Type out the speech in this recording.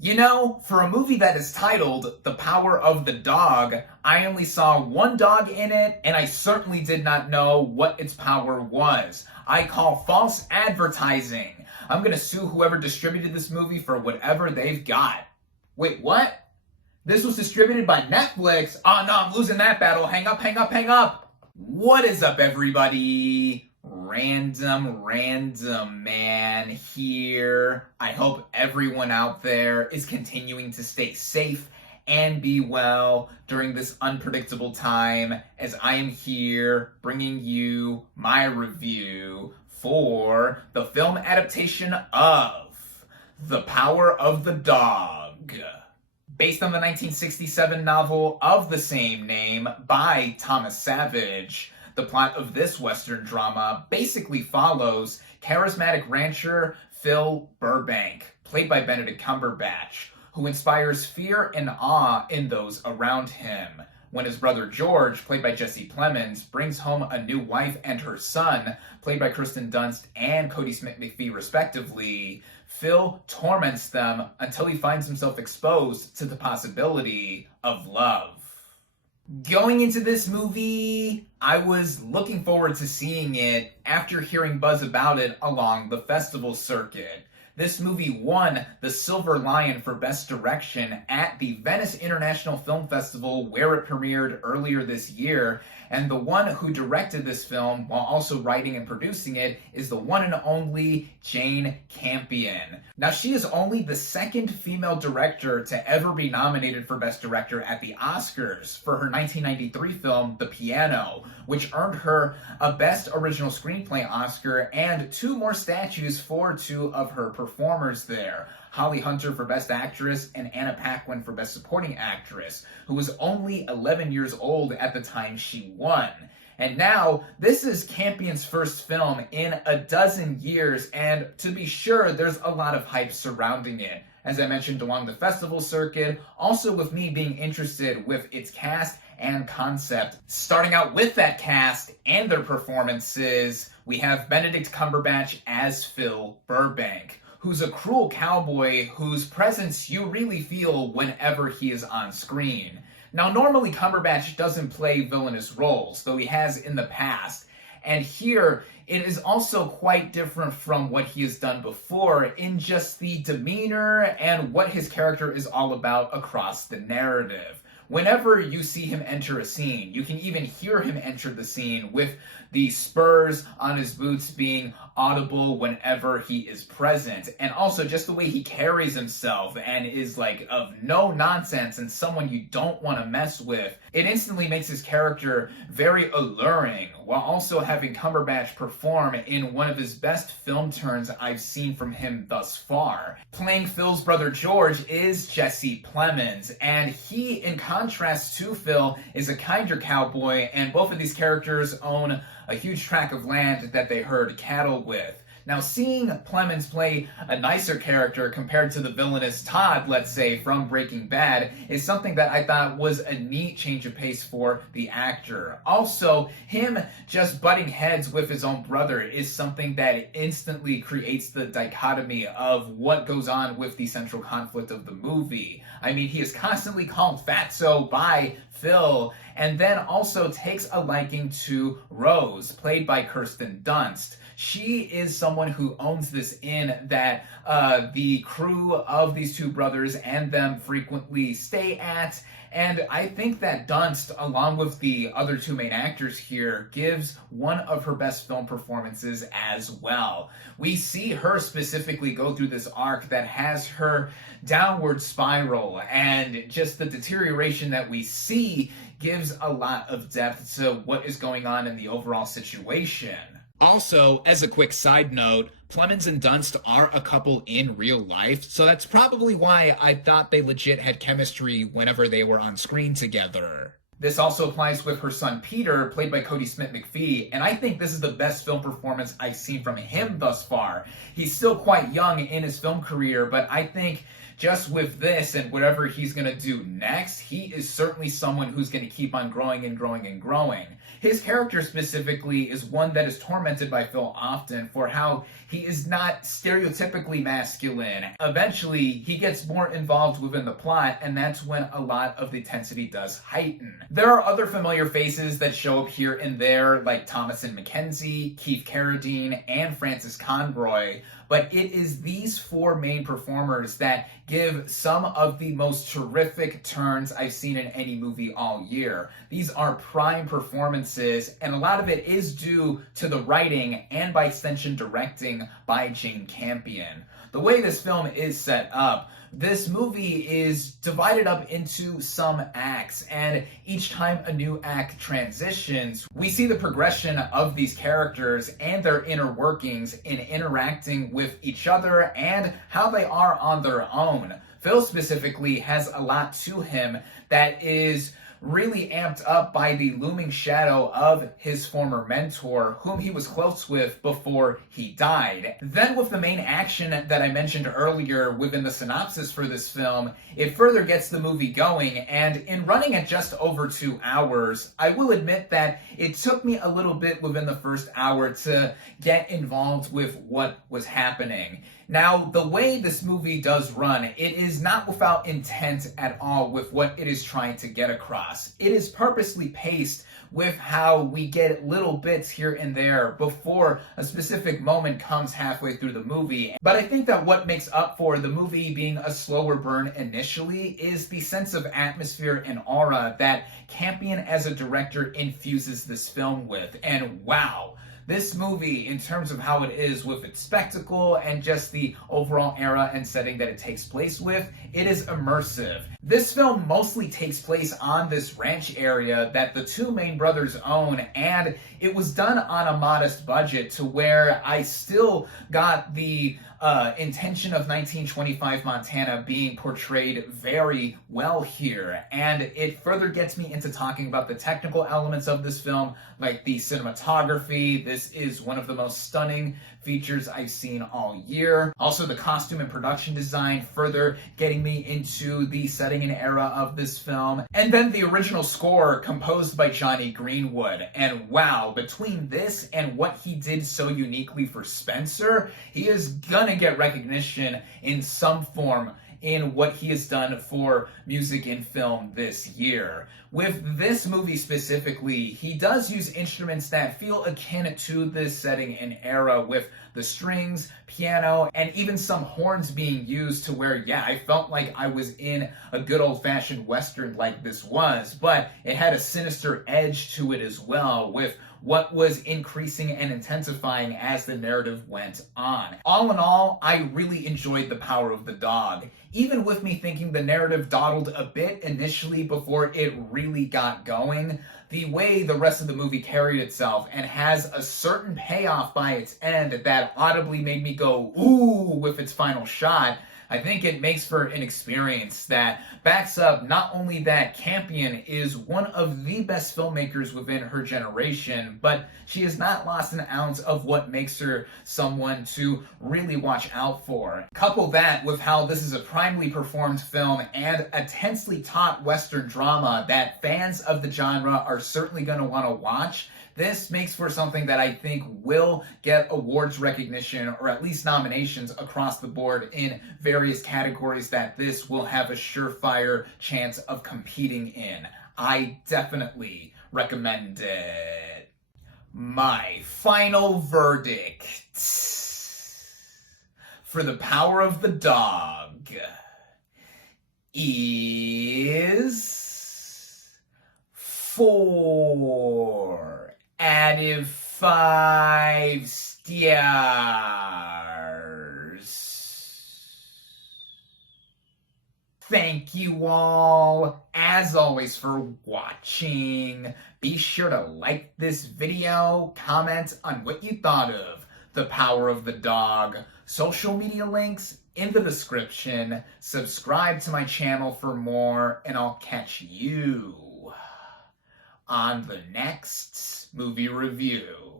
You know, for a movie that is titled The Power of the Dog, I only saw one dog in it, and I certainly did not know what its power was. I call false advertising. I'm gonna sue whoever distributed this movie for whatever they've got. Wait, what? This was distributed by Netflix? Oh no, I'm losing that battle. Hang up, hang up, hang up. What is up, everybody? Random Man here. I hope everyone out there is continuing to stay safe and be well during this unpredictable time, as I am here bringing you my review for the film adaptation of The Power of the Dog, based on the 1967 novel of the same name by Thomas Savage. The plot of this Western drama basically follows charismatic rancher Phil Burbank, played by Benedict Cumberbatch, who inspires fear and awe in those around him. When his brother George, played by Jesse Plemons, brings home a new wife and her son, played by Kirsten Dunst and Cody Smit-McPhee respectively, Phil torments them until he finds himself exposed to the possibility of love. Going into this movie, I was looking forward to seeing it after hearing buzz about it along the festival circuit. This movie won the Silver Lion for Best Direction at the Venice International Film Festival, where it premiered earlier this year, and the one who directed this film while also writing and producing it is the one and only Jane Campion. Now, she is only the second female director to ever be nominated for Best Director at the Oscars for her 1993 film, The Piano, which earned her a Best Original Screenplay Oscar and two more statues for two of her performers there. Holly Hunter for Best Actress and Anna Paquin for Best Supporting Actress, who was only 11 years old at the time she won. And now, this is Campion's first film in a dozen years, and to be sure, there's a lot of hype surrounding it. As I mentioned along the festival circuit, also with me being interested with its cast and concept. Starting out with that cast and their performances, we have Benedict Cumberbatch as Phil Burbank, who's a cruel cowboy whose presence you really feel whenever he is on screen. Now, normally Cumberbatch doesn't play villainous roles, though he has in the past, and here it is also quite different from what he has done before in just the demeanor and what his character is all about across the narrative. Whenever you see him enter a scene, you can even hear him enter the scene with the spurs on his boots being audible whenever he is present. And also just the way he carries himself and is like of no nonsense and someone you don't want to mess with. It instantly makes his character very alluring, while also having Cumberbatch perform in one of his best film turns I've seen from him thus far. Playing Phil's brother George is Jesse Plemons, and he, in contrast to Phil, is a kinder cowboy, and both of these characters own a huge tract of land that they herd cattle with. Now, seeing Plemons play a nicer character compared to the villainous Todd, let's say, from Breaking Bad, is something that I thought was a neat change of pace for the actor. Also, him just butting heads with his own brother is something that instantly creates the dichotomy of what goes on with the central conflict of the movie. I mean, he is constantly called fatso by Phil, and then also takes a liking to Rose, played by Kirsten Dunst. She is someone who owns this inn that the crew of these two brothers and them frequently stay at. And I think that Dunst, along with the other two main actors here, gives one of her best film performances as well. We see her specifically go through this arc that has her downward spiral, and just the deterioration that we see gives a lot of depth to what is going on in the overall situation. Also, as a quick side note, Plemons and Dunst are a couple in real life, so that's probably why I thought they legit had chemistry whenever they were on screen together. This also applies with her son Peter, played by Cody Smit-McPhee, and I think this is the best film performance I've seen from him thus far. He's still quite young in his film career, but I think just with this and whatever he's going to do next, he is certainly someone who's going to keep on growing and growing and growing. His character specifically is one that is tormented by Phil often for how he is not stereotypically masculine. Eventually, he gets more involved within the plot, and that's when a lot of the intensity does heighten. There are other familiar faces that show up here and there, like Thomasin McKenzie, Keith Carradine, and Frances Conroy, but it is these four main performers that give some of the most terrific turns I've seen in any movie all year. These are prime performances, and a lot of it is due to the writing and, by extension, directing by Jane Campion. The way this film is set up, this movie is divided up into some acts, and each time a new act transitions, we see the progression of these characters and their inner workings in interacting with each other and how they are on their own. Phil specifically has a lot to him that is really amped up by the looming shadow of his former mentor, whom he was close with before he died. Then with the main action that I mentioned earlier within the synopsis for this film, it further gets the movie going, and in running at just over 2 hours, I will admit that it took me a little bit within the first hour to get involved with what was happening. Now, the way this movie does run, it is not without intent at all with what it is trying to get across. It is purposely paced with how we get little bits here and there before a specific moment comes halfway through the movie. But I think that what makes up for the movie being a slower burn initially is the sense of atmosphere and aura that Campion as a director infuses this film with. And wow, this movie, in terms of how it is with its spectacle and just the overall era and setting that it takes place with, it is immersive. This film mostly takes place on this ranch area that the two main brothers own, and it was done on a modest budget to where I still got the intention of 1925 Montana being portrayed very well here. And it further gets me into talking about the technical elements of this film, like the cinematography. This is one of the most stunning features I've seen all year. Also, the costume and production design further getting me into the setting and era of this film. And then the original score composed by Johnny Greenwood. And wow, between this and what he did so uniquely for Spencer, he is gonna get recognition in some form in what he has done for music and film this year. With this movie specifically, he does use instruments that feel akin to this setting and era, with the strings, piano, and even some horns being used to where, yeah, I felt like I was in a good old-fashioned Western like this was, but it had a sinister edge to it as well, with what was increasing and intensifying as the narrative went on. All in all, I really enjoyed The Power of the Dog, even with me thinking the narrative dawdled a bit initially before it really got going. The way the rest of the movie carried itself and has a certain payoff by its end that audibly made me go, ooh, with its final shot, I think it makes for an experience that backs up not only that Campion is one of the best filmmakers within her generation, but she has not lost an ounce of what makes her someone to really watch out for. Couple that with how this is a primely performed film and a tensely taut Western drama that fans of the genre are certainly going to want to watch. This makes for something that I think will get awards recognition, or at least nominations across the board in various categories that this will have a surefire chance of competing in. I definitely recommend it. My final verdict for The Power of the Dog is 4 out of 5 stars. Thank you all, as always, for watching. Be sure to like this video, comment on what you thought of The Power of the Dog. Social media links in the description. Subscribe to my channel for more, and I'll catch you on the next movie review.